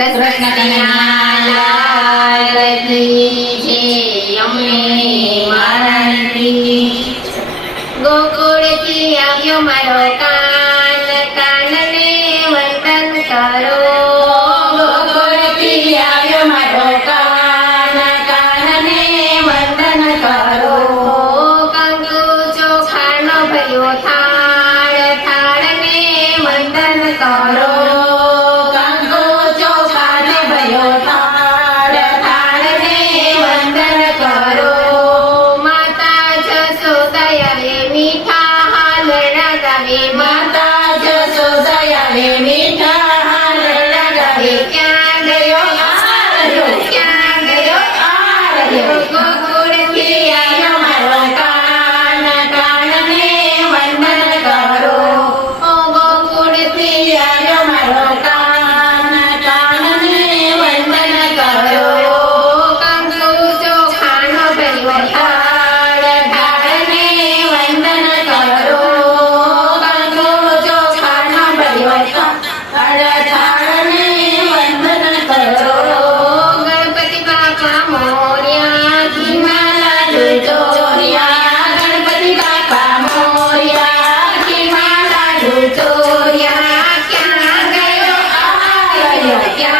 કૃષ્ણ કનૈયા લાલ કી જય. અમને મારાની ગોકુળથી આવ્યો મારો કાન, કાનને વંદન કરો. ગોકુળથી આવ્યો મારો કાન, કાનને વંદન કરો. કંકુ ચોખાનો ભર્યો થાળ, થાળને વંદન કરો. કંકુ ચોખાનો ભર્યો થાળ, થાળને વંદન કરો. માતા જશોદયાએ મીઠા હાલરડા ગાવે, માતા જશોદયાએ મીઠા હાલરડા ગાવે. ક્યાં ગયો આર્યો, ક્યાં ગયો આર્યો. ગોકુળથી આવ્યો મારો કાન, કાનને વંદન કરો. ઓ ગોકુળથી આવ્યો મારો કાન, કાનને વંદન કરો. કંકુ ચોખાનો ભર્યો થાળ, થાળને વંદન કરો. કંકુ ચોખાનો ભર્યો થાળ, થાળને વંદન કરો. ગણપતિ બાપા મોર્યા, ઘીમાં લાડુ ચોર્યા. ગણપતિ બાપા મોર્યા, ઘીમાં લાડુ ચોર્યા. ક્યાં ગયો આર્યો, ક્યાં